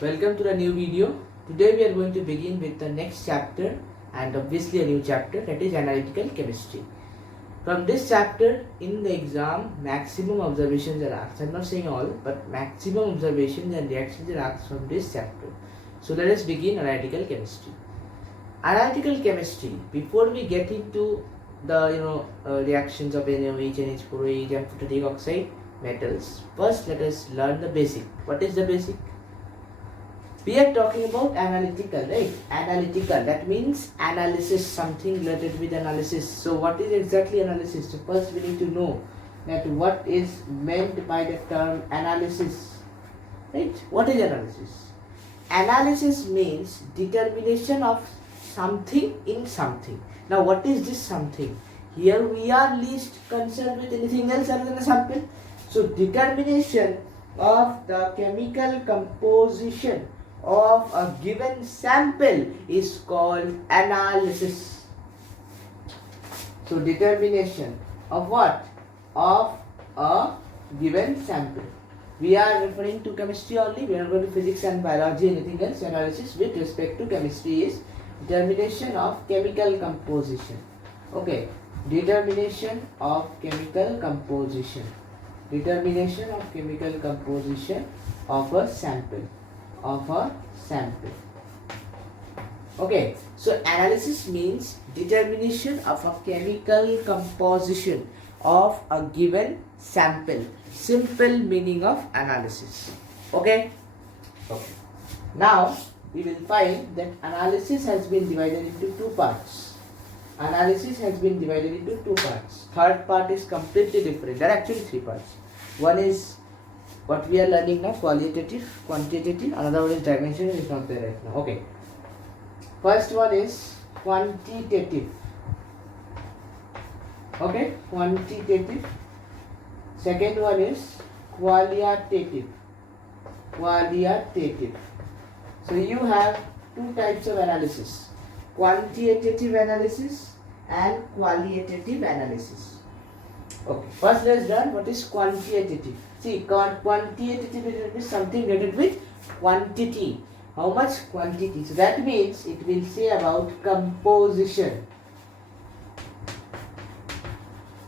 Welcome to the new video. Today we are going to begin with the next chapter and obviously a new chapter, that is analytical chemistry. From this chapter in the exam, maximum observations are asked. I am not saying all, but maximum observations and reactions are asked from this chapter. So let us begin analytical chemistry. Analytical chemistry, before we get into the reactions of NaOH, NH4OH and phosphoric oxide metals, first let us learn the basic. What is the basic? We are talking about analytical, right? Analytical, that means analysis, something related with analysis. So what is exactly analysis? So first we need to know that what is meant by the term analysis, right? What is analysis? Analysis means determination of something in something. Now what is this something? Here we are least concerned with anything else other than a sample. So determination of the chemical composition of a given sample is called analysis. So determination of what? Of a given sample. We are referring to chemistry only. We are not going to physics and biology, anything else. Analysis with respect to chemistry is determination of chemical composition. Okay, determination of chemical composition. Determination of chemical composition of a sample. Okay, so analysis means determination of a chemical composition of a given sample. Simple meaning of analysis. Okay. Now we will find that analysis has been divided into two parts. Third part is completely different. There are actually three parts. One is what we are learning now, qualitative, quantitative. Another one is dimensional, is not there right now. Okay. First one is quantitative. Okay, quantitative. Second one is qualitative. So you have two types of analysis: quantitative analysis and qualitative analysis. Okay, first let's learn what is quantitative. See, quantitative is something related with quantity. How much quantity? So that means it will say about composition.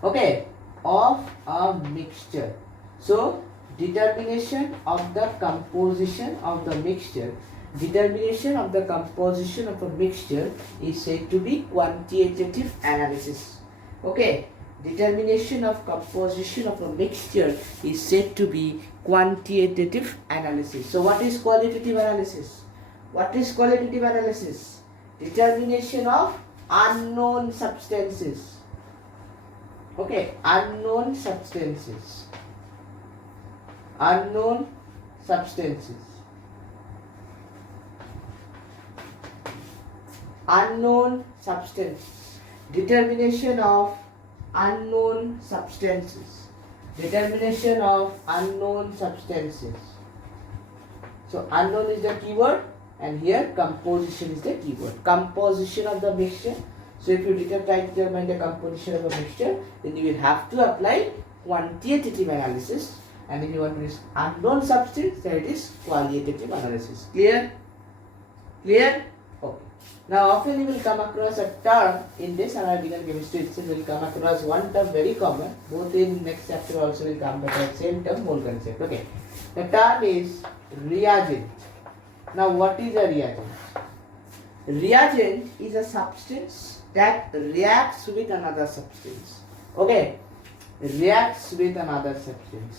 Okay, of a mixture. So determination of the composition of the mixture. Determination of the composition of a mixture is said to be quantitative analysis. Okay, determination of composition of a mixture is said to be quantitative analysis. So what is qualitative analysis? Determination of unknown substances. Okay, unknown substances. Determination of unknown substances. So unknown is the keyword and here composition is the keyword. Composition of the mixture. So if you try to determine the composition of a mixture, then you will have to apply quantitative analysis, and if you want to use unknown substance, then it is qualitative analysis. Clear? Okay. Now often you will come across a term in this analytical chemistry itself. You will come across one term very common. Both in next chapter also will come, but the same term, whole concept. Okay. The term is reagent. Now what is a reagent? Reagent is a substance that reacts with another substance. Okay, reacts with another substance.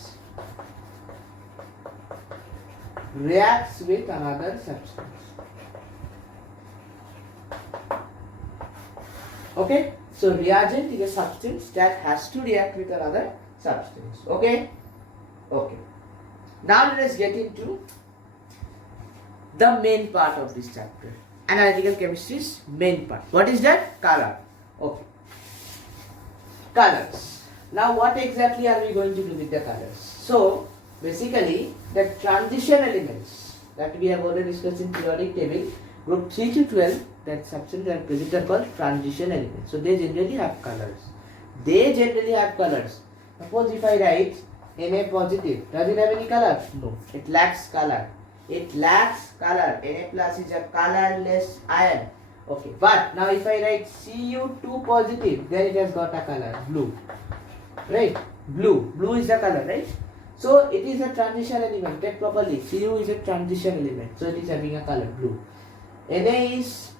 Okay, so reagent is a substance that has to react with another substance. Okay. Now let us get into the main part of this chapter. Analytical chemistry's main part. What is that? Color. Okay. Colors. Now what exactly are we going to do with the colors? So basically the transition elements that we have already discussed in periodic table, group 3 to 12, that substance are present are called transition elements. So they generally have colors. Suppose if I write Na positive, does it have any color? No, it lacks color. It lacks color. Na plus is a colorless ion. Okay, but now if I write Cu2 positive, then it has got a color, blue. Right? Blue is the color, right? So it is a transition element. Take properly. Cu is a transition element. So it is having a color, blue. Na is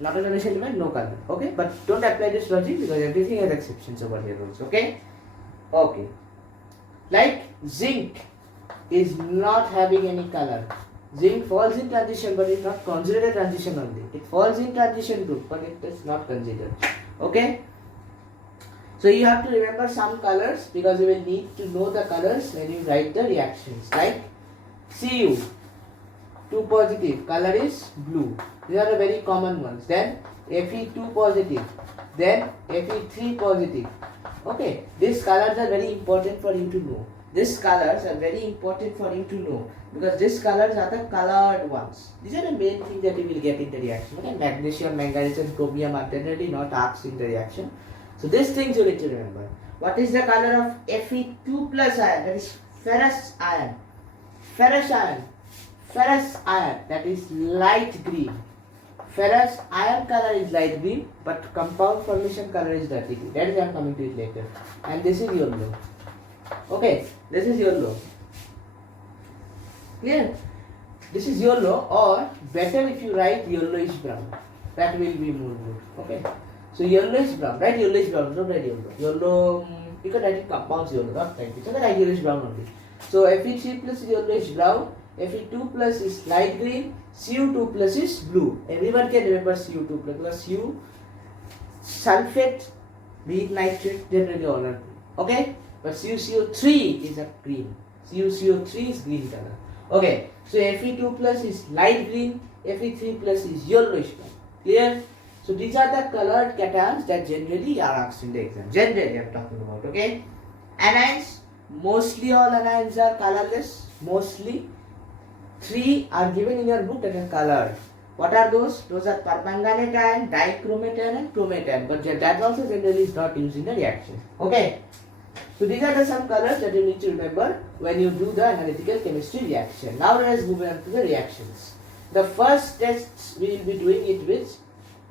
not a transition element, no color. Okay, but don't apply this logic because everything has exceptions over here also. Okay? Okay. Like zinc is not having any color. Zinc falls in transition but is not considered a transition only. It falls in transition group but it is not considered. Okay? So you have to remember some colors because you will need to know the colors when you write the reactions. Like Cu, 2 positive, color is blue. These are the very common ones. Then Fe2 positive, then Fe3 positive. Okay, these colors are very important for you to know. These colors are very important for you to know because these colors are the colored ones. These are the main things that you will get in the reaction. Okay, magnesium, manganese and chromium are generally not asked in the reaction. So these things you need to remember. What is the color of Fe2 plus ion? That is ferrous ion. Ferrous ion. Ferrous ion, that is light green. Ferrous ion color is light green, but compound formation color is dirty green. That is I am coming to it later. And this is yellow. Okay, this is yellow. Clear? This is yellow, or better if you write yellowish brown. That will be more good. Okay. So yellowish brown. Write yellowish brown. Don't write yellow. Yellow. You can write it compounds yellow. Not write it. So write yellowish brown only. So Fe3 plus is yellowish brown. Fe2 plus is light green. Cu2 plus is blue. Everyone can remember Cu2 plus because Cu sulfate, be it nitrate, generally all are blue. Okay. But CuCO3 is a green. CuCO3 is green color. Okay, so Fe2 plus is light green, Fe3 plus is yellowish brown. Clear? So these are the colored cations that generally are asked in the exam. Generally I am talking about. Okay. Anions, mostly all anions are colorless. Mostly. 3 are given in your book that are colored. What are those? Those are permanganate ion, dichromate ion and chromate ion. But that also generally is not used in the reaction. Okay. So these are the some colors that you need to remember when you do the analytical chemistry reaction. Now let us move on to the reactions. The first test we will be doing it with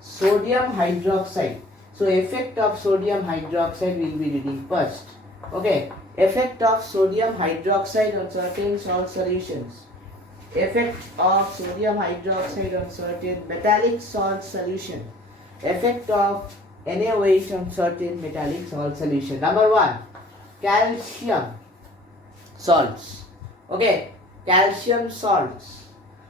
sodium hydroxide. So effect of sodium hydroxide we will be reading first. Okay. Effect of sodium hydroxide on certain salt solutions. Effect of sodium hydroxide on certain metallic salt solution. Effect of NaOH on certain metallic salt solution. Number 1. Calcium salts. Okay, calcium salts.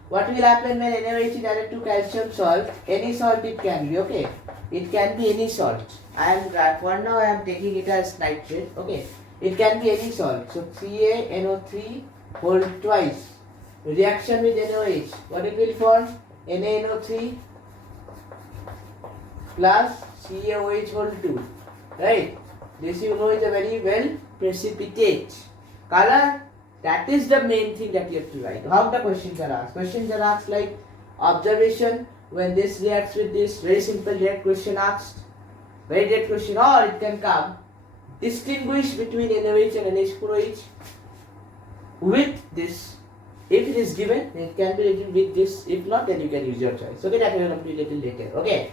What will happen when NaOH is added to calcium salt? Any salt it can be. Okay, it can be any salt. For now I am taking it as nitrate. Okay, it can be any salt. So CaNO3 whole twice. Reaction with NaOH. What it will form? NaNO3 plus CaOH whole 2. Right? This you know is a very well precipitate. Color, that is the main thing that you have to write. How the questions are asked? Questions are asked like observation, when this reacts with this, very simple direct question asked. Very direct question, or it can come, distinguish between NaOH and NH4OH with this. If it is given, then it can be written with this. If not, then you can use your choice. Okay, that will come to a little later. Okay.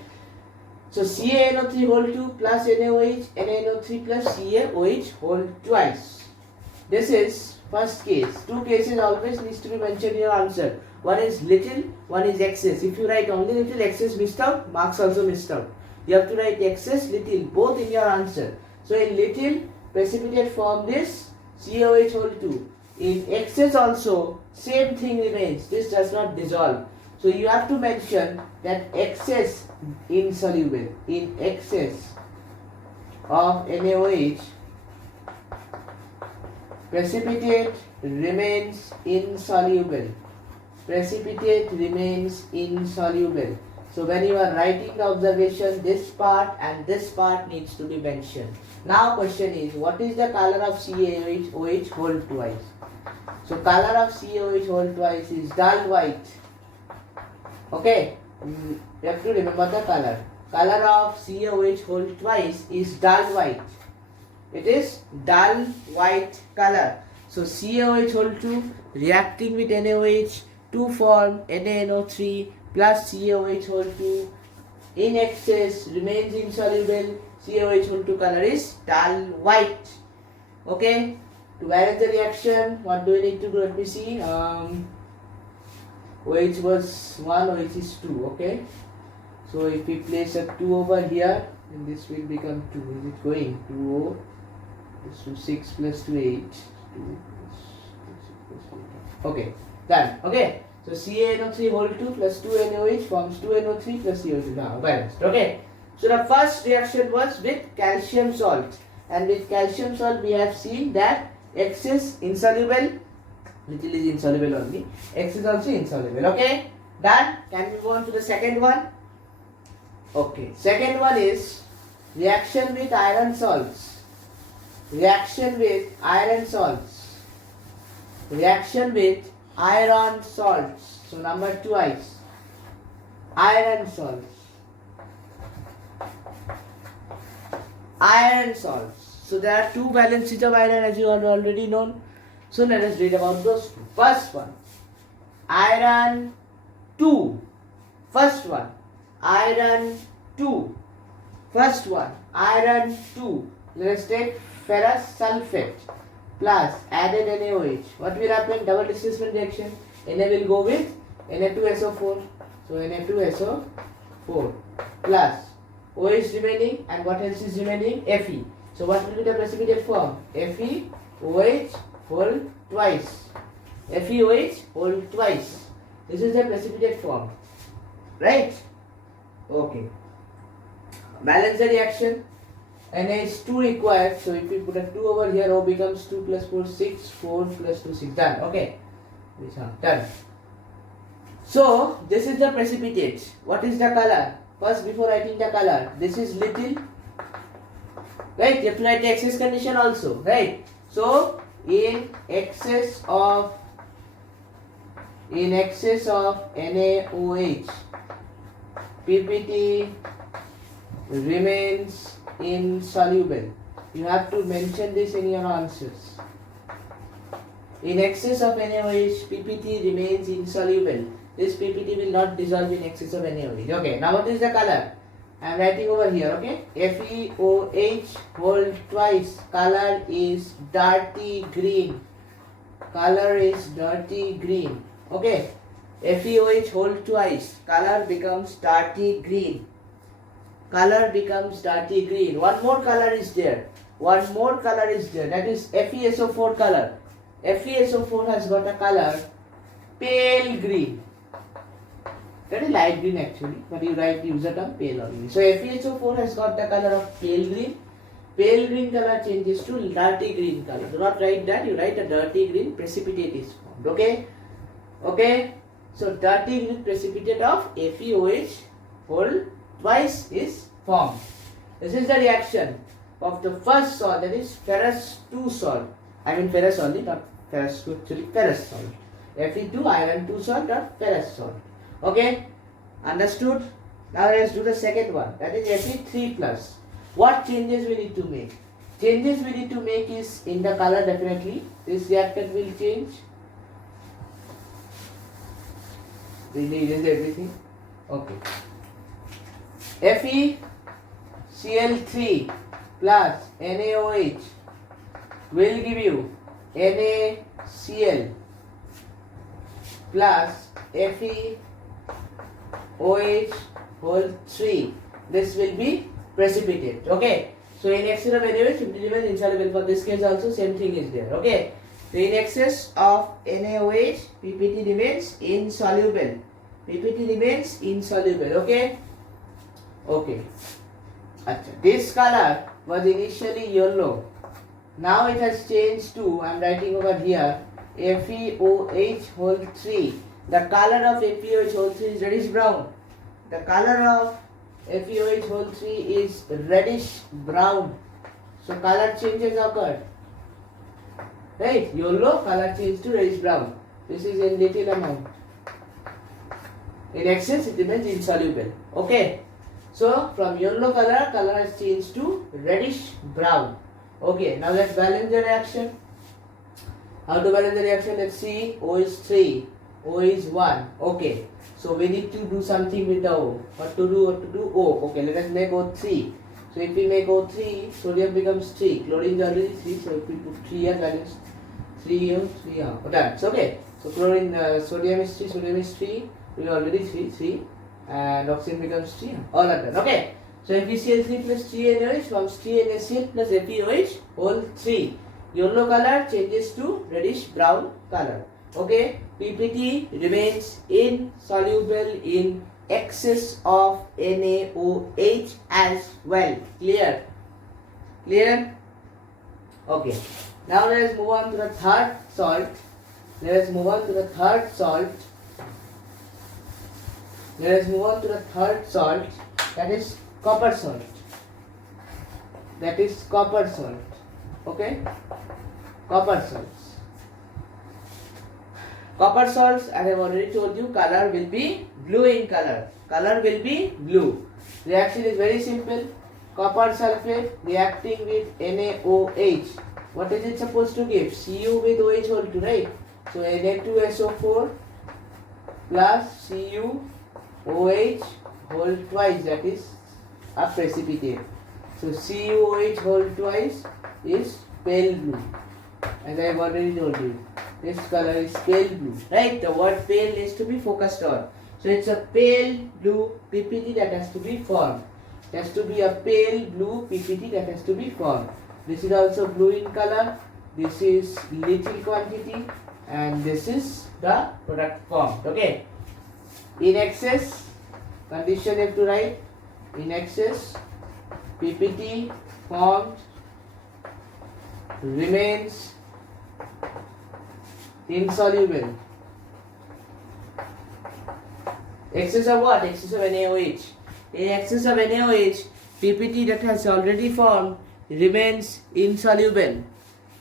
So CaNO3 whole 2 plus NaOH, NaNO3 plus CaOH whole twice. This is first case. Two cases always needs to be mentioned in your answer. One is little, one is excess. If you write only little, excess missed out, marks also missed out. You have to write excess, little, both in your answer. So in little, precipitate form this CaOH whole 2. In excess also, same thing remains. This does not dissolve. So you have to mention that excess insoluble. In excess of NaOH, precipitate remains insoluble. Precipitate remains insoluble. So when you are writing the observation, this part and this part needs to be mentioned. Now question is, what is the color of CaOH whole twice? So color of CaOH whole twice is dull white. Okay, you have to remember the color. Color of CaOH whole twice is dull white. It is dull white color. So CaOH whole 2 reacting with NaOH to form NaNO3 plus CaOH whole 2. In excess remains insoluble. CaOH whole 2 color is dull white. Okay. To balance the reaction, what do we need to do? Let me see. OH was 1, OH is 2. Okay. So if we place a 2 over here, then this will become 2. Is it going? 2O. This will 6 plus 2, 8. 2 plus 6 plus 8. Okay. Done. Okay. So CaNO3 whole 2 plus 2 NaOH forms 2 NO3 plus CO2. Now balanced. Okay. So the first reaction was with calcium salt. And with calcium salt we have seen that X is insoluble. Little is insoluble only. X is also insoluble. Okay. Done. Can we go on to the second one? Okay. Second one is reaction with iron salts. Reaction with iron salts. Reaction with iron salts. So number twice. Iron salts. Iron salts. So there are two valencies of iron as you are already known. So let us read about those two. First one. Iron 2. First one. Iron 2. First one. Iron 2. Let us take ferrous sulfate plus added NaOH. What will happen? Double displacement reaction. Na will go with Na2SO4. So Na2SO4 plus OH remaining, and what else is remaining? Fe. So what will be the precipitate form? FeOH whole twice. FeOH whole twice. This is the precipitate form. Right? Okay. Balance the reaction. Na is 2 required, so if we put a 2 over here, O becomes 2 plus 4, 6, 4 plus 2, 6. Done. Okay. Done. So, this is the precipitate. What is the color? First, before writing the color, this is little. Right? You have to write the excess condition also. Right? So, in excess of NaOH, PPT remains insoluble. You have to mention this in your answers. In excess of NaOH, PPT remains insoluble. This PPT will not dissolve in excess of NaOH. Okay, now what is the color? I am writing over here, okay? FeOH whole twice. Color is dirty green. Color is dirty green. Okay? FeOH whole twice. Color becomes dirty green. Color becomes dirty green. One more color is there. One more color is there. That is FeSO4 color. FeSO4 has got a color pale green. That is light green actually, but you use the term pale only. So FeSO4 has got the color of pale green. Pale green color changes to dirty green color. Do not write that. You write a dirty green precipitate is formed. Okay? Okay? So dirty green precipitate of FeOH whole twice is formed. This is the reaction of the first salt, that is ferrous 2 salt. I mean ferrous only, not ferrous 2, actually ferrous salt. Fe2 iron 2 salt or ferrous salt. Okay? Understood? Now let's do the second one. That is Fe3 plus. What changes we need to make? Changes we need to make is in the color definitely. This reactant will change. Will erase everything? Okay. FeCl3 plus NaOH will give you NaCl plus FeOH whole 3. This will be precipitate. Okay. So in excess of NaOH, it remains insoluble. For this case also same thing is there. Okay. So in excess of NaOH, PPT remains insoluble. PPT remains insoluble. Okay. Okay. This color was initially yellow. Now it has changed to, I am writing over here, FeOH whole 3. The color of FeOH whole 3 is reddish brown. The color of FeOH whole 3 is reddish brown. So color changes occurred. Right? Yellow color changed to reddish brown. This is in little amount. In excess it remains insoluble. Okay. So from yellow color has changed to reddish brown. Okay, now let's balance the reaction. How to balance the reaction? Let's see. O is 3. O is 1. Okay. So we need to do something with the O. What to do? O. Okay, let us make O3. So if we make O3, sodium becomes 3. Chlorine is already 3. So if we put 3 here, that is 3 here, 3 here. Oh, done. So okay. So chlorine, sodium is 3. We already 3. And oxygen becomes 3. All are done. Okay. So FeCl3 plus 3NaOH forms 3NaCl plus FeOH whole 3. Yellow color changes to reddish brown color. Okay, PPT remains insoluble in excess of NaOH as well. Clear? Clear? Okay. Now let us move on to the third salt. That is copper salt. Okay, copper salts. Copper salts, as I have already told you, color will be blue in color. Reaction is very simple. Copper sulfate reacting with NaOH. What is it supposed to give? Cu with OH whole 2, right? So Na2SO4 plus CuOH whole twice, that is a precipitate. So CuOH whole twice is pale blue. As I have already told you, this color is pale blue, right? The word pale needs to be focused on. So it's a pale blue PPT that has to be formed. It has to be a pale blue PPT that has to be formed. This is also blue in color. This is little quantity, and this is the product formed. Okay. In excess, condition you have to write. In excess, PPT formed remains insoluble. Excess of what? Excess of NaOH. In excess of NaOH, PPT that has already formed remains insoluble.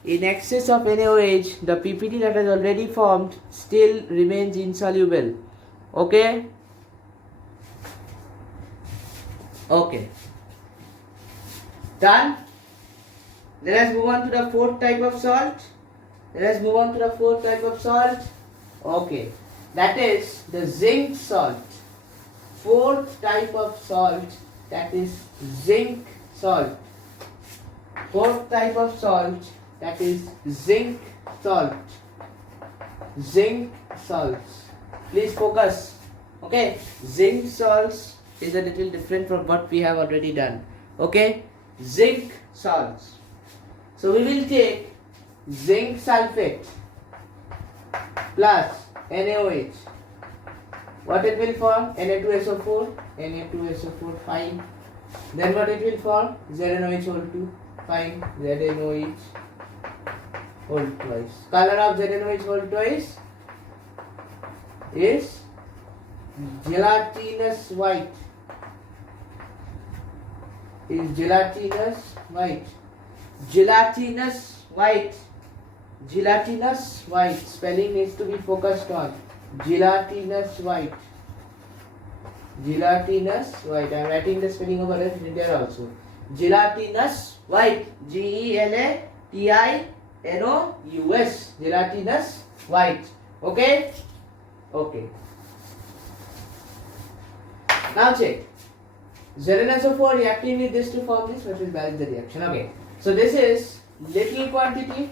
In excess of NaOH, the PPT that has already formed still remains insoluble. Okay? Okay. Done? Let us move on to the fourth type of salt. Okay. That is the zinc salt. Fourth type of salt, that is zinc salt. Fourth type of salt, that is zinc salt. Zinc salts. Please focus. Okay. Zinc salts is a little different from what we have already done. Okay. Zinc salts. So we will take zinc sulfate plus NaOH. What it will form? Na2SO4, fine. Then what it will form? ZNOH whole 2, fine. ZNOH whole twice. Color of ZNOH whole twice is gelatinous white. Gelatinous white. Spelling needs to be focused on. Gelatinous white. I am writing the spelling over there also. Gelatinous white. Gelatinous. Gelatinous white. Okay. Now check. ZnSO4 reacting with this to form this, which will balance the reaction. Okay. So this is little quantity.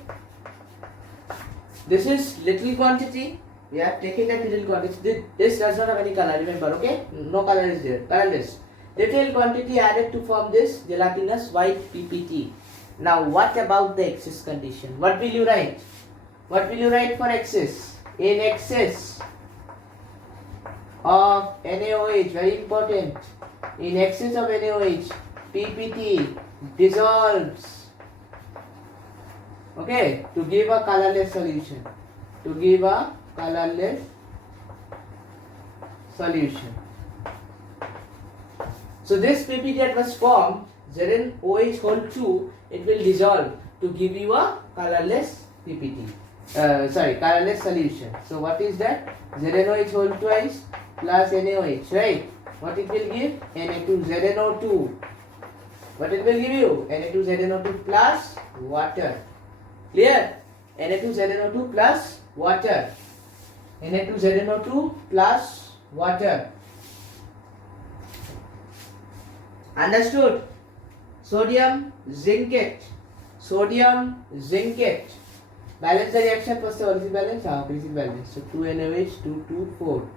We are taking that little quantity. This does not have any color, remember, okay? No color is there, colorless. Little quantity added to form this gelatinous white PPT. Now what about the excess condition? What will you write? For excess? In excess of NaOH, very important. In excess of NaOH, PPT dissolves, okay, to give a colorless solution. So this PPT that was formed, ZnOH whole 2, it will dissolve to give you a colorless PPT. Colorless solution. So what is that? ZnOH whole twice plus NaOH, right? What it will give? Na2ZNO2. What it will give you? Na2ZNO2 plus water. Clear? Na2ZNO2 plus water. Na2ZNO2 plus water. Understood? Sodium zincate. Sodium zincate. Balance the reaction first. What is the balance? This is balance. So 2 NaOH, 2, 2, 4.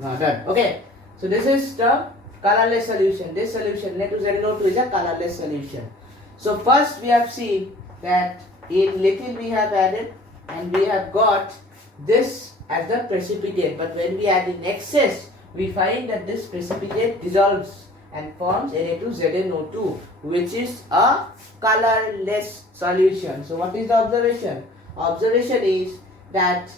Done. Okay. So this is the colorless solution. This solution Na2ZNO2 is a colorless solution. So first we have seen that in little we have added and we have got this as the precipitate. But when we add in excess, we find that this precipitate dissolves and forms Na2ZNO2, which is a colorless solution. So what is the observation? Observation is that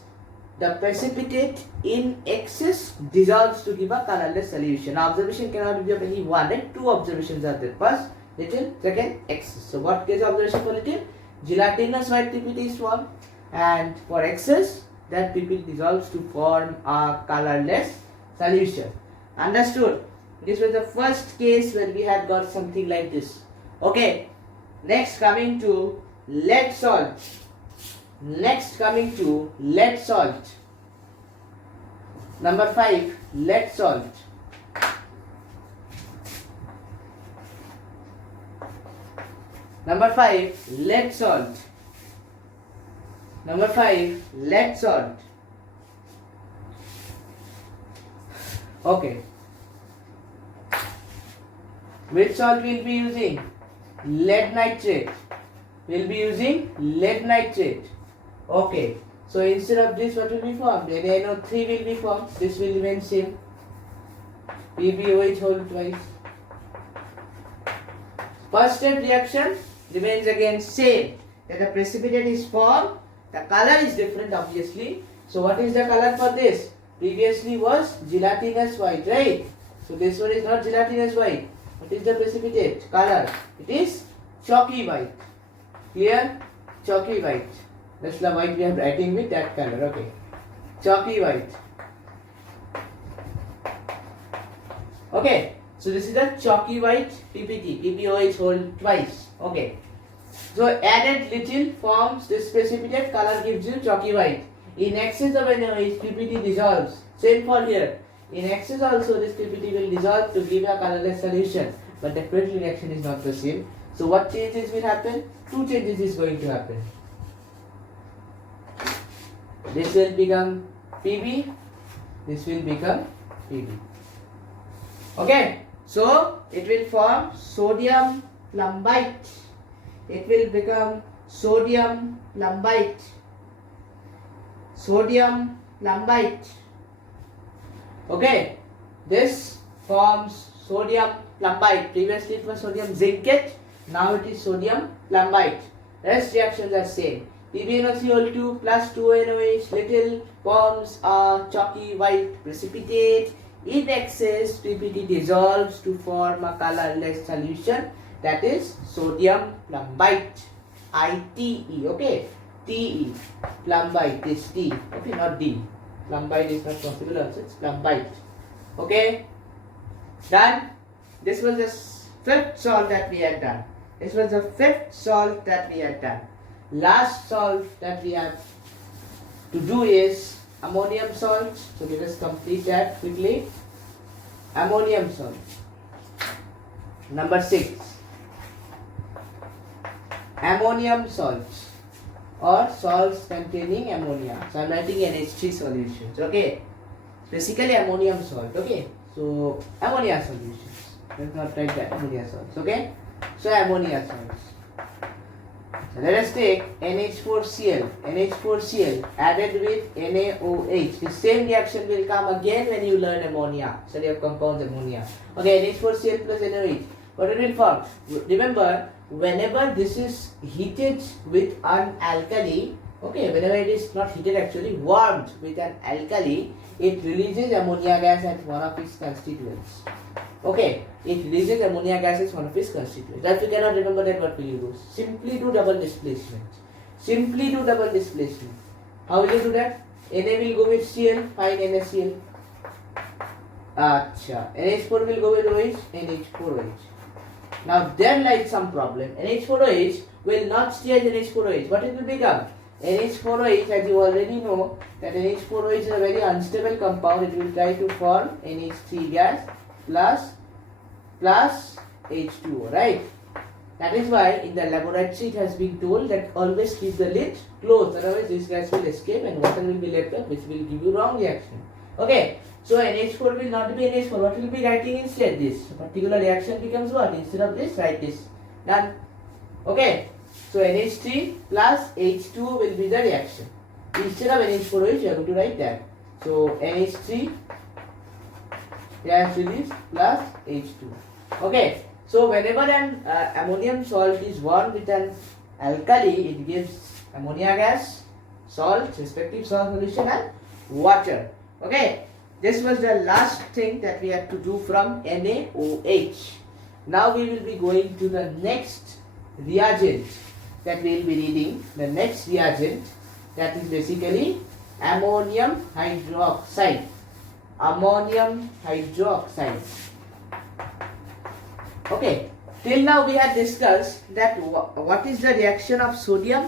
the precipitate in excess dissolves to give a colorless solution. Observation cannot be of any one, right? Two observations are there. First, little, second, excess. So what is observation for little? Gelatinous white PPT is formed, and for excess, that PPT dissolves to form a colorless solution. Understood? This was the first case where we had got something like this. Okay. Next coming to lead salt. Next coming to lead salt. Number 5, lead salt. Number 5, lead salt. Number 5, lead salt. Okay. Which salt we'll be using? Lead nitrate. We'll be using lead nitrate. Okay. So instead of this, what will be formed? NaNO3 will be formed. This will remain same. PbOH whole twice. First step reaction remains again same. That the precipitate is formed. The color is different obviously. So what is the color for this? Previously was gelatinous white, right? So this one is not gelatinous white. What is the precipitate color? It is chalky white. Clear? Chalky white. That's the white we are writing with that color. Okay. Chalky white. Okay. So this is the chalky white PPT. PbOH whole twice. Okay. So added little forms this precipitate, color gives you chalky white. In excess of NaOH, PPT dissolves. Same for here. In excess also this PPT will dissolve to give a colorless solution. But the product reaction is not the same. So what changes will happen? Two changes is going to happen. This will become Pb. This will become Pb. Okay. So it will form sodium plumbite. It will become sodium plumbite. Sodium plumbite. Okay. This forms sodium plumbite. Previously it was sodium zincate. Now it is sodium plumbite. Rest reactions are same. PbNO2 plus 2NaOH little forms a chalky white precipitate. In excess, PPT dissolves to form a colorless solution, that is sodium plumbite. ITE. Okay. TE. Plumbite is T. Okay, not D. Plumbite is not possible also. It's plumbite. Okay. Done. This was the fifth salt that we had done. This was the fifth salt that we had done. Last salt that we have to do is ammonium salt. So let us complete that quickly. Ammonium salt. Number 6. Ammonium salts or salts containing ammonia. So I am writing NH3 solutions. Okay. Basically ammonium salt. Okay. So ammonia solutions. Let's not write that ammonia salts. Okay. So ammonia salts. So let us take NH4Cl. NH4Cl added with NaOH. The same reaction will come again when you learn ammonia. Study of compounds ammonia. Okay, NH4Cl plus NaOH. What it will form? Remember, whenever this is heated with an alkali, okay, whenever it is not heated actually, warmed with an alkali, it releases ammonia gas as one of its constituents. Okay, it releases ammonia gas as one of its constituents. If you cannot remember that, what will you do? Simply do double displacement. Simply do double displacement. How will you do that? Na will go with Cl, find NaCl. Acha. NH4 will go with OH, NH4OH. Now there lies some problem. NH4OH will not stay as NH4OH. What it will become? NH4OH, as you already know that NH4OH is a very unstable compound. It will try to form NH3 gas plus H2O, right? That is why in the laboratory it has been told that always keep the lid closed, otherwise this gas will escape and water will be left up, which will give you wrong reaction. Okay, so NH4 will not be NH4. What will be writing instead? This particular reaction becomes what? Instead of this, write this. Done. Okay, so NH3 plus H2 will be the reaction. Instead of NH4OH, you are going to write that. So NH3 reacts with this plus H2. Okay. So whenever an ammonium salt is warmed with an alkali, it gives ammonia gas, salt, respective salt solution and water. Okay, this was the last thing that we had to do from NaOH. Now we will be going to the next reagent that we will be reading. The next reagent, that is basically ammonium hydroxide. Ammonium hydroxide. Okay, till now we had discussed that what is the reaction of sodium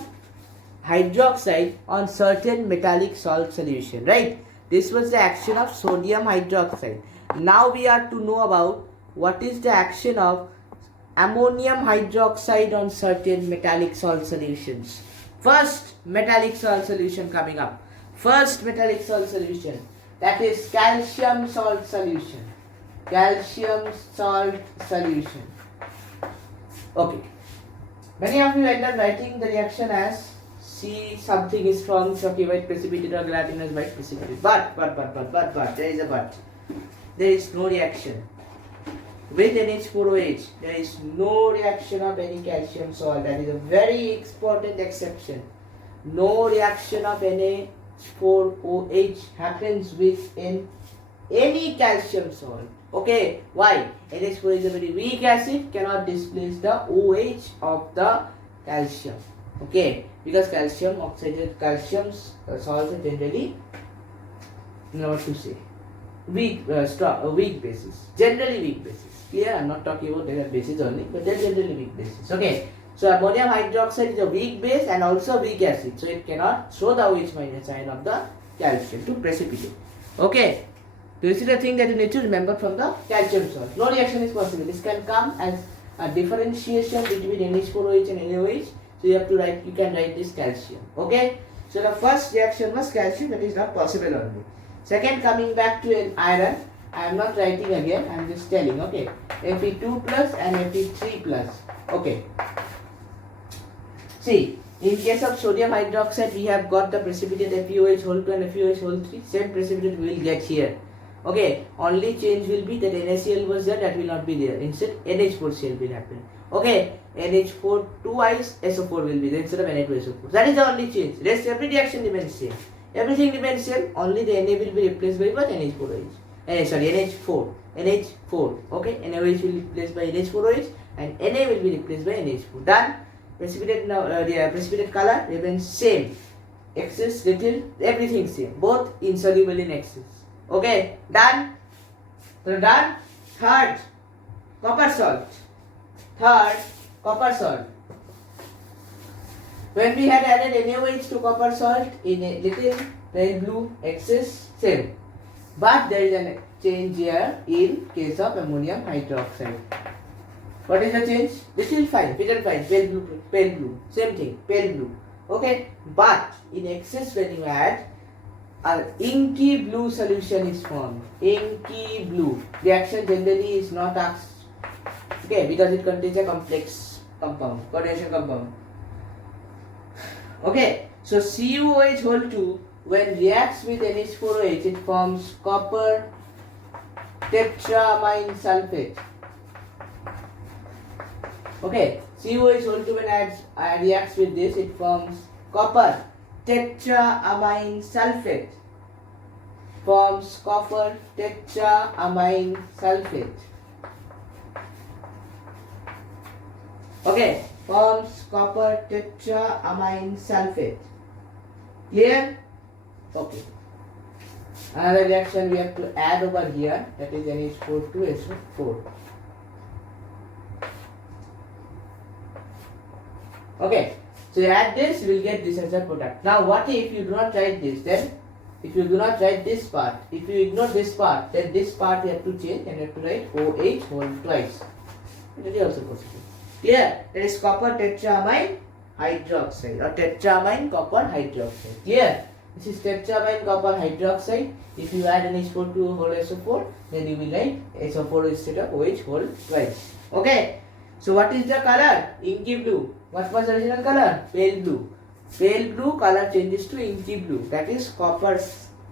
hydroxide on certain metallic salt solution, right? This was the action of sodium hydroxide. Now we are to know about what is the action of ammonium hydroxide on certain metallic salt solutions. First metallic salt solution coming up. First metallic salt solution, that is calcium salt solution. Calcium salt solution. Okay. Many of you end up writing the reaction as C something is formed, chalky white precipitate or gelatinous white precipitate. But, there is a but. There is no reaction. With NH4OH, there is no reaction of any calcium salt. That is a very important exception. No reaction of NH4OH happens with any calcium salt. Okay, why? NH4 is a very weak acid, cannot displace the OH of the calcium. Okay, because calcium oxidized salts are generally, what to say, weak bases. Generally weak bases. Clear? I'm not talking about their bases only, but they're generally weak bases. Okay, so ammonium hydroxide is a weak base and also weak acid, so it cannot show the OH minus sign of the calcium to precipitate. Okay. This is the thing that you need to remember from the calcium salt. No reaction is possible. This can come as a differentiation between NH4OH and NaOH. So you have to write, you can write this calcium. Okay. So the first reaction was calcium, that is not possible only. Second, coming back to an iron, I am not writing again, I am just telling. Okay. Fe2 plus and Fe3 plus. Okay. See, in case of sodium hydroxide, we have got the precipitate FeOH whole 2 and FeOH whole 3. Same precipitate we will get here. Okay, only change will be that NaCl was there, that will not be there. Instead, NH4Cl will happen. Okay, NH4 twice SO4 will be there instead of Na2SO4. That is the only change. Rest every reaction remains same. Everything remains same. Only the Na will be replaced by what? NH4OH. NH4. NH4. Okay, NaOH will be replaced by NH4OH and Na will be replaced by NH4. Done. Precipitate now. Precipitate color remains same. Excess, little, everything same. Both insoluble in excess. Okay, done. So done. Third, copper salt. When we had added NaOH to copper salt in a little pale blue, excess same. But there is a change here in case of ammonium hydroxide. What is the change? Little fine, pale blue, same thing, pale blue. Okay, but in excess when you add, an inky blue solution is formed. Inky blue. Reaction generally is not asked. Okay, because it contains a complex compound, coordination compound. Okay, so CuOH whole 2 when reacts with NH4OH, it forms copper tetramine sulfate. Okay, CuOH whole 2 when reacts with this, it forms copper tetraamine sulfate. Forms copper tetraamine sulfate. Okay, forms copper tetraamine sulfate. Clear? Okay. Another reaction we have to add over here, that is NH4 to SO4. Okay. So you add this, you will get this as a product. Now what if you do not write this? Then if you do not write this part, if you ignore this part, then this part you have to change and you have to write OH whole twice. It is also possible. Clear? That is copper tetramine hydroxide or tetramine copper hydroxide. Clear? This is tetramine copper hydroxide. If you add NH4 to whole SO4, then you will write SO4 instead of OH whole twice. Okay. So what is the color? Inky blue. What was the original color? Pale blue. Pale blue color changes to inky blue. That is copper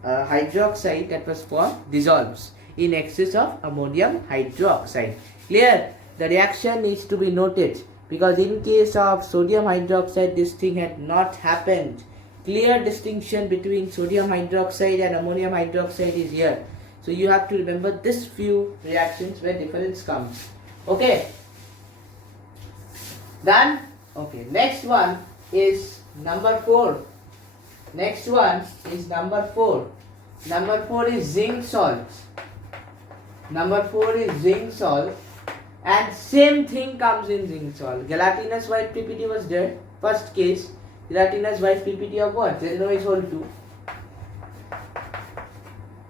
hydroxide that was formed dissolves in excess of ammonium hydroxide. Clear? The reaction needs to be noted because in case of sodium hydroxide this thing had not happened. Clear distinction between sodium hydroxide and ammonium hydroxide is here. So you have to remember this few reactions where difference comes. Okay. Done? Okay. Next one is number 4. Next one is number 4. Number 4 is zinc salt. Number 4 is zinc salt. And same thing comes in zinc salt. Gelatinous white PPT was there. First case. Gelatinous white PPT of what? NaOH whole 2.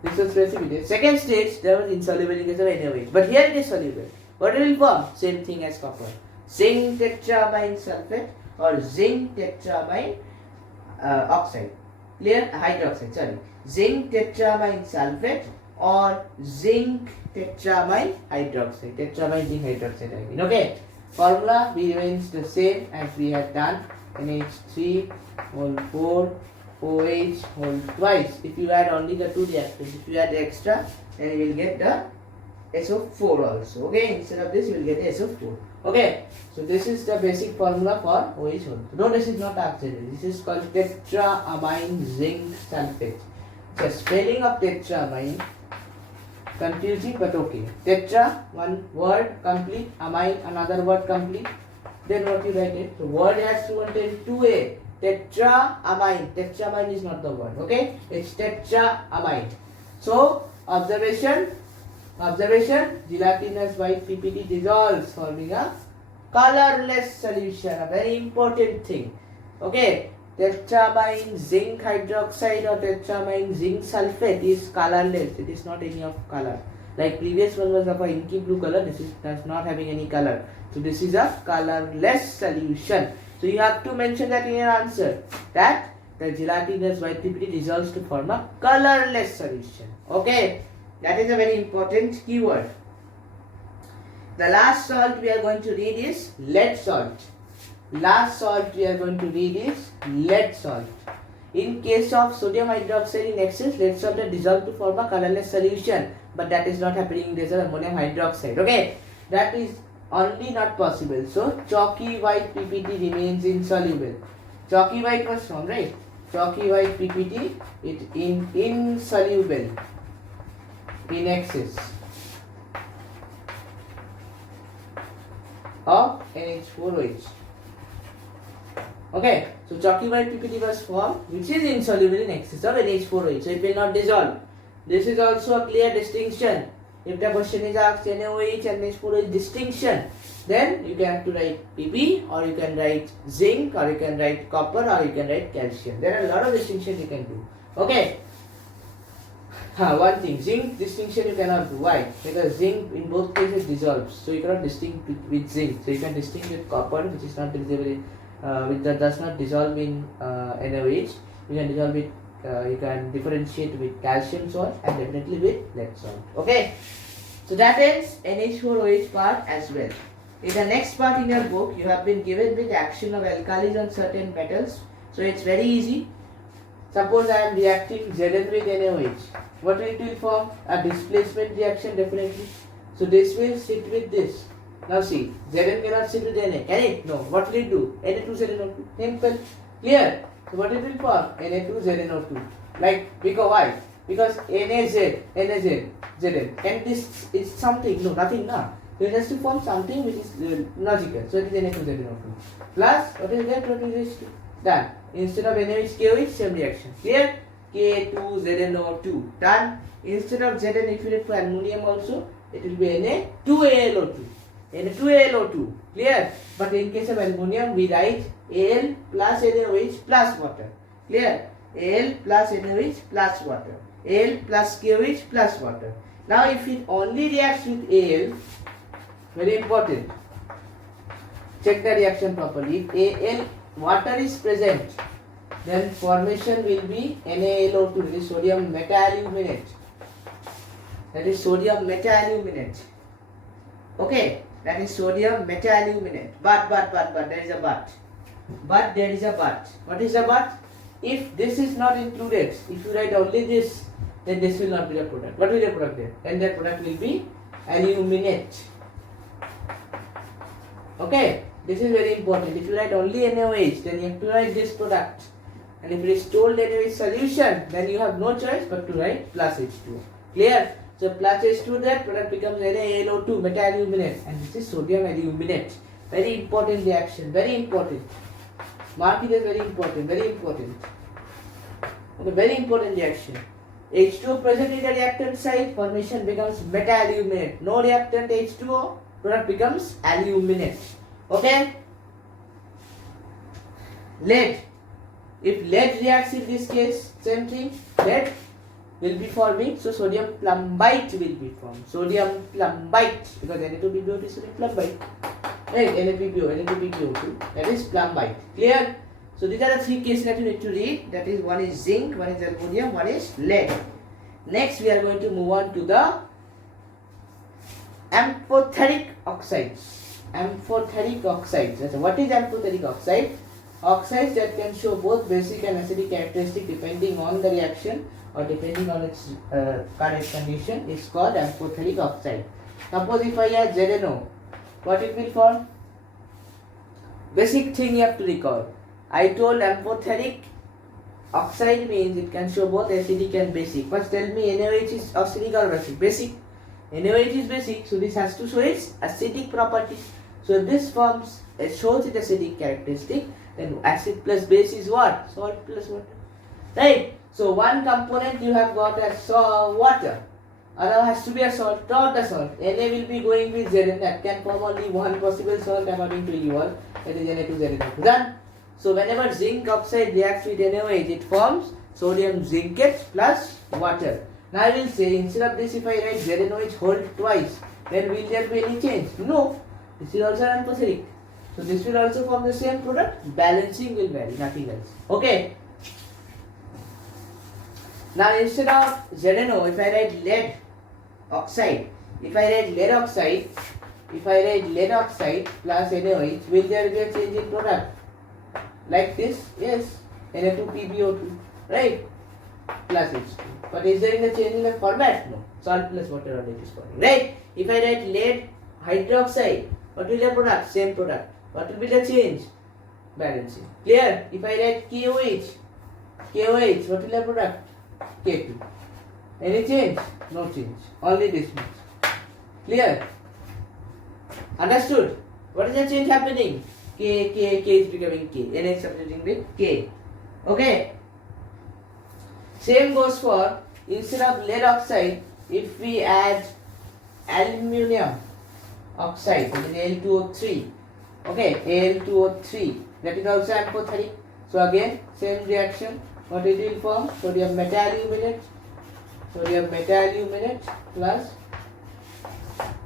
This was precipitate. Second stage, there was insoluble in case of NaOH. But here it is soluble. What will form? Same thing as copper. Zinc tetramine sulfate or zinc tetramine oxide. Clear? Hydroxide, sorry. Zinc tetramine sulfate or zinc tetramine hydroxide. Tetramine zinc hydroxide I mean. Okay. Formula remains the same as we had done. NH3 whole 4 OH whole twice. If you add only the two reactants, if you add extra, then you will get the SO4 also. Okay, instead of this you will get the SO4. Okay, so this is the basic formula for OH whole. No, this is not auxiliary. This is called tetramine zinc sulfate. The spelling of tetramine confusing but okay. Tetra, one word complete, amine another word complete. Then what you write it? So word has to contain 2A. Tetramine. Tetramine is not the word. Okay? It's tetramine. So observation. Gelatinous white PPT dissolves, forming a colorless solution. A very important thing. Okay? Tetramine zinc hydroxide or tetramine zinc sulfate is colorless. It is not any of color. Like previous one was of a inky blue color. This is does not having any color. So this is a colorless solution. So you have to mention that in your answer that the gelatinous white PPT dissolves to form a colorless solution. Okay, that is a very important keyword. The last salt we are going to read is lead salt. Last salt we are going to read is lead salt. In case of sodium hydroxide in excess, lead salt is dissolved to form a colorless solution. But that is not happening in case of ammonium hydroxide. Okay, that is only not possible. So chalky white PPT remains insoluble. Chalky white was formed, right? Chalky white PPT it insoluble in excess of NH4OH. Okay, so chalky white PPT was formed which is insoluble in excess of NH4OH. So it will not dissolve. This is also a clear distinction. If the question is asked NaOH and NH4OH distinction, then you can have to write Pb or you can write zinc or you can write copper or you can write calcium. There are a lot of distinctions you can do. Okay. One thing, zinc distinction you cannot do. Why? Because zinc in both cases dissolves. So you cannot distinguish with zinc. So you can distinguish with copper which is not dissolved does not dissolve in NaOH. You can dissolve with you can differentiate with calcium salt and definitely with lead salt. Okay, so that ends NH4OH part as well. In the next part in your book, you have been given with action of alkalis on certain metals. So it's very easy. Suppose I am reacting Zn with NaOH. What it will form? A displacement reaction definitely. So this will sit with this. Now see, Zn cannot sit with Na. Can it? No. What will it do? Na2ZnO2. Simple. Clear? So what it will form? Na2ZnO2. Like, because why? Because Zn. Can this is something? No, nothing now. So it has to form something which is logical. So it is Na2ZnO2. Plus, what is that? What is this? Done. Instead of NaOH, KOH, same reaction. Clear? K2ZnO2. Done. Instead of Zn, if you read for ammonium also, it will be Na2AlO2. Na2AlO2. Clear? But in case of aluminum, we write Al plus NaOH plus water. Clear? Al plus NaOH plus water. Al plus KOH plus water. Now, if it only reacts with Al, very important. Check the reaction properly. If Al water is present, then formation will be NaLO2, that is sodium metaluminate. That is sodium metaluminate. Okay, that is sodium metaluminate. But there is a but. But there is a but. What is the but? If this is not included, if you write only this, then this will not be the product. What will be the product then? Then the product will be aluminate. Okay, this is very important. If you write only NaOH, then you have to write this product. And if it is told NaOH solution, then you have no choice but to write plus H2O. Clear? So plus H2O, that product becomes NaLO2 metaluminate, and this is sodium aluminate. Very important reaction. Very important. Mark it as very important. Very important. Okay, very important reaction. H2O present in the reactant side, formation becomes metaluminate. No reactant H2O, product becomes aluminate. Okay? Lead. If lead reacts in this case, same thing, lead will be forming, so sodium plumbite will be formed. Sodium plumbite, because Na2PbO2 is sodium plumbite. Right, Na2PbO2, that is plumbite. Clear? So these are the three cases that you need to read. That is, one is zinc, one is aluminum, one is lead. Next, we are going to move on to the amphoteric oxides. Amphoteric oxides. So what is amphoteric oxide? Oxides that can show both basic and acidic characteristics depending on the reaction or depending on its current condition is called amphoteric oxide. Suppose if I add ZNO, what it will form? Basic thing you have to recall. I told amphoteric oxide means it can show both acidic and basic. First tell me NaOH is acidic or basic? Basic. NaOH is basic, so this has to show its acidic property. So if this forms, it shows its acidic characteristic, then acid plus base is what? Salt plus water. Right? So one component you have got as water. Other has to be a salt, not a salt. Na will be going with Zn, that can form only one possible salt according to you all, that is Na2ZnO2. Done? So whenever zinc oxide reacts with NaOH, it forms sodium zincate plus water. Now I will say, instead of this, if I write ZnOH whole twice, then will there be any change? No. This is also amphoteric. So this will also form the same product. Balancing will vary, nothing else. Okay. Now instead of ZnO, if I write lead oxide, if I write lead oxide plus NaOH, will there be a change in product? Like this? Yes. Na2PbO2, right? Plus H2. But is there any change in the format? No. Salt plus water only is forming, right? If I write lead hydroxide, what will the product? Same product. What will be the change? Balancing. Clear? If I write KOH, what will the product? K2. Any change? No change. Only this much. Clear? Understood? What is the change happening? K is becoming K. Na is substituting with K. Okay? Same goes for, instead of lead oxide, if we add aluminum oxide, that is Al2O3. Okay, Al2O3, that is also amphoteric. So again, same reaction. What it will form? Sodium metaluminate plus.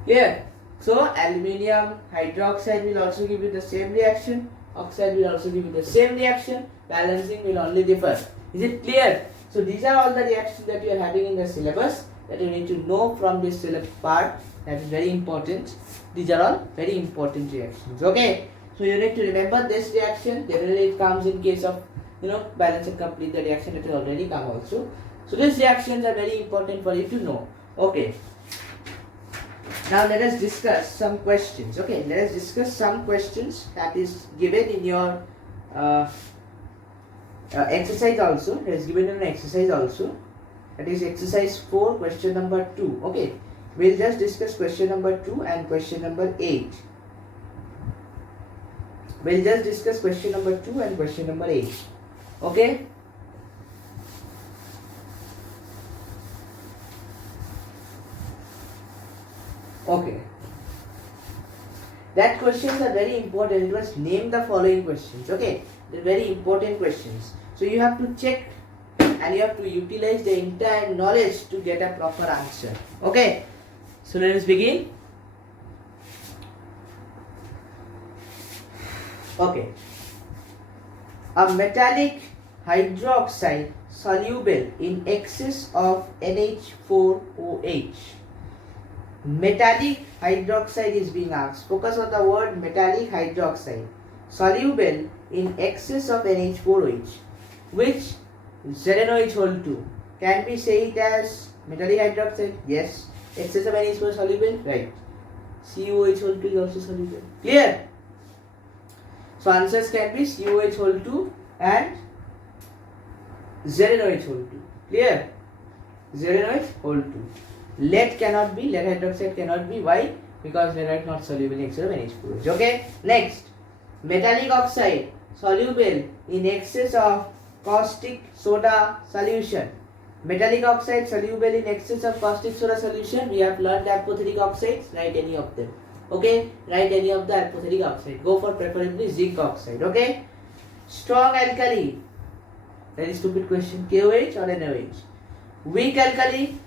Clear? So aluminium hydroxide will also give you the same reaction. Oxide will also give you the same reaction. Balancing will only differ. Is it clear? So these are all the reactions that you are having in the syllabus that you need to know from this syllabus part. That is very important. These are all very important reactions. Okay. So you need to remember this reaction. Generally it comes in case of balance and complete the reaction that will already come also. So these reactions are very important for you to know. Okay. Now let us discuss some questions. Okay, let us discuss some questions that is given in your exercise also. It is given in an exercise also. That is exercise 4, question number 2. Okay, we'll just discuss question number 2 and question number 8. We'll just discuss question number 2 and question number 8. Okay. Okay. That questions are very important. It was name the following questions. Okay, they're very important questions. So you have to check and you have to utilize the entire knowledge to get a proper answer. Okay, so let us begin. Okay, a metallic hydroxide soluble in excess of NH4OH. Metallic hydroxide is being asked. Focus on the word metallic hydroxide soluble in excess of NH4OH, which ZnOH whole 2. Can we say it as metallic hydroxide? Yes. Excess of NH4 soluble? Right. COH whole 2 is also soluble. Clear? So answers can be COH whole 2 and ZnOH whole 2. Clear? ZnOH whole 2. Lead cannot be, lead hydroxide cannot be. Why? Because lead is not soluble in excess of NH4OH. Okay? Next, metallic oxide soluble in excess of caustic soda solution. Metallic oxide soluble in excess of caustic soda solution. We have learned apathetic oxides. Write any of them. Okay? Write any of the apathetic oxide. Go for preferably zinc oxide. Okay? Strong alkali. Very stupid question. KOH or NaOH? Weak alkali.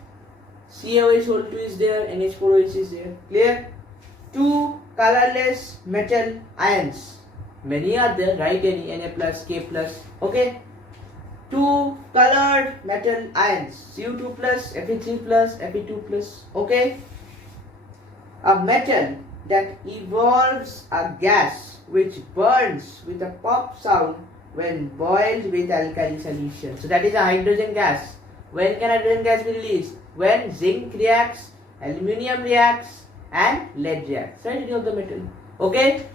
COH whole 2 is there, NH4OH is there. Clear? Two colorless metal ions. Many are there. Write any, Na plus, K plus. Okay? Two colored metal ions. Cu2 plus, Fe3 plus, Fe2 plus. Okay? A metal that evolves a gas which burns with a pop sound when boiled with alkali solution. So that is a hydrogen gas. When can hydrogen gas be released? When zinc reacts, aluminium reacts and lead reacts. Right? Any of the metal. Okay?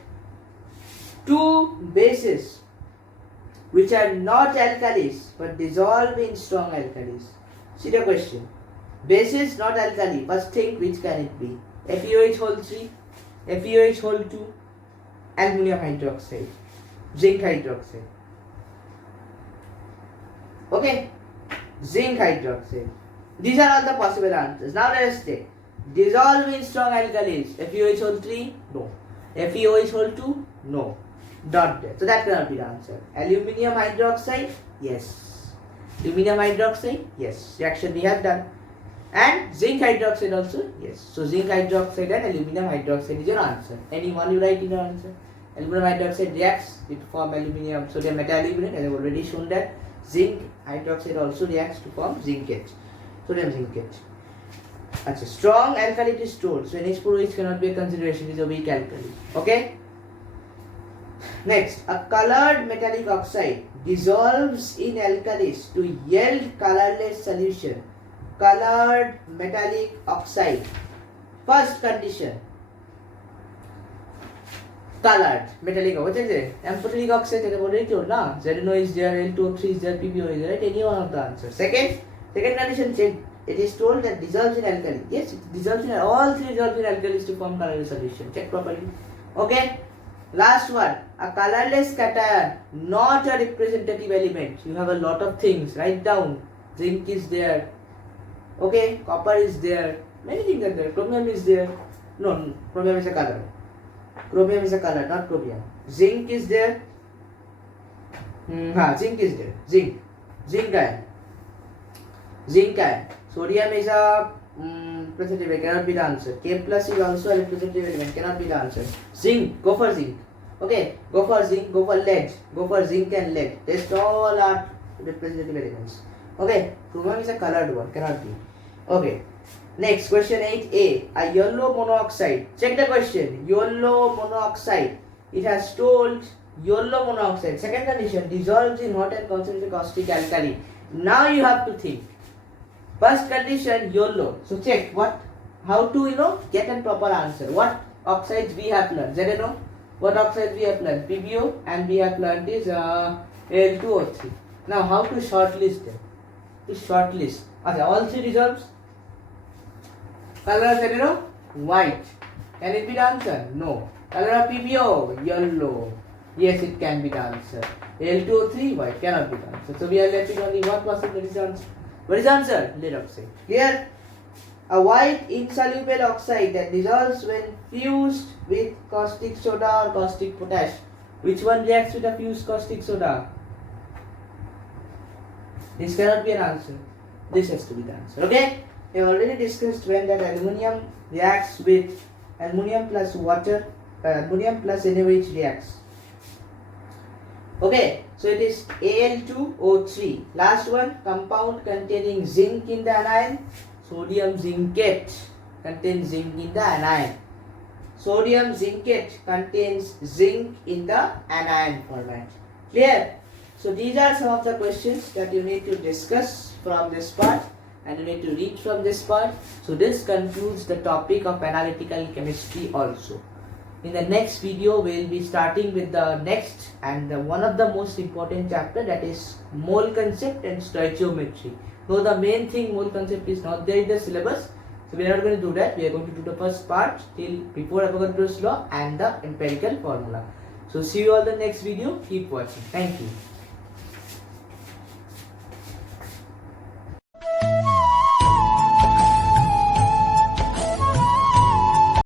Two bases which are not alkalis but dissolve in strong alkalis. See the question. Bases not alkali. First think which can it be? FeOH whole 3, FeOH whole 2, aluminium hydroxide, zinc hydroxide. Okay? Zinc hydroxide. These are all the possible answers. Now let us take. Dissolve in strong alkalis. FeOH whole 3? No. FeOH whole 2? No. Not there. So that cannot be the answer. Aluminium hydroxide? Yes. Aluminium hydroxide? Yes. Reaction we have done. And zinc hydroxide also? Yes. So zinc hydroxide and aluminium hydroxide is your answer. Any one you write in your answer. Aluminium hydroxide reacts to form aluminium sodium metallic, as I have already shown that. Zinc hydroxide also reacts to form zincate, sodium zincate. Achha, strong alkali is told, so NH4OH cannot be a consideration, it is a weak alkali. Okay? Next, a colored metallic oxide dissolves in alkalis to yield colorless solution. Colored metallic oxide. First condition. Colored metallic oxide. What is it? Amphoteric oxide. I have already told. Na? ZnO is there, L2O3 is there, PbO is there. Right? Any one of the answers. Second condition check. It is told that dissolves in alkali. Yes, it dissolves in all three dissolves in alkalis to form colorless solution. Check properly. Okay. Last one. A colorless cation, not a representative element. You have a lot of things. Write down. Zinc is there. Okay. Copper is there. Many things are there. Chromium is there. No, chromium is a color. Chromium is a color, not chromium. Zinc is there. Zinc is there. Zinc ion. Zinc ion. Sodium is a representative element, cannot be the answer. K plus is also a representative element, cannot be the answer. Zinc, go for zinc. Okay, go for zinc, go for lead, go for zinc and lead. Rest all are representative elements. Okay, chromium is a colored one, cannot be. Okay. Next, question 8a. A yellow monoxide. Check the question. Yellow monoxide. It has told yellow monoxide. Second condition, dissolves in hot and concentrated caustic alkali. Now you have to think. First condition, yellow. So check what, how to get a proper answer. What oxides we have learned? ZnO. What oxides we have learned? PbO, and we have learned is L2O3. Now how to shortlist them? To shortlist. Okay, all three dissolves. Color of ZnO? White. Can it be the answer? No. Color of PbO? Yellow. Yes, it can be the answer. L2O3 white cannot be the answer. So we are left with only one possible answer. What is the answer? Lead oxide. Clear? A white insoluble oxide that dissolves when fused with caustic soda or caustic potash. Which one reacts with a fused caustic soda? This cannot be an answer. This has to be the answer. Okay? We have already discussed when that aluminium reacts with aluminium plus water, aluminium plus NaOH reacts. Okay, so it is Al2O3. Last one, compound containing zinc in the anion. Sodium zincate contains zinc in the anion. Sodium zincate contains zinc in the anion format. Clear? So these are some of the questions that you need to discuss from this part and you need to read from this part. So this concludes the topic of analytical chemistry also. In the next video, we will be starting with the next and one of the most important chapter, that is mole concept and stoichiometry. So the main thing, mole concept, is not there in the syllabus. So we are not going to do that. We are going to do the first part till before Avogadro's law and the empirical formula. So see you all in the next video. Keep watching. Thank you.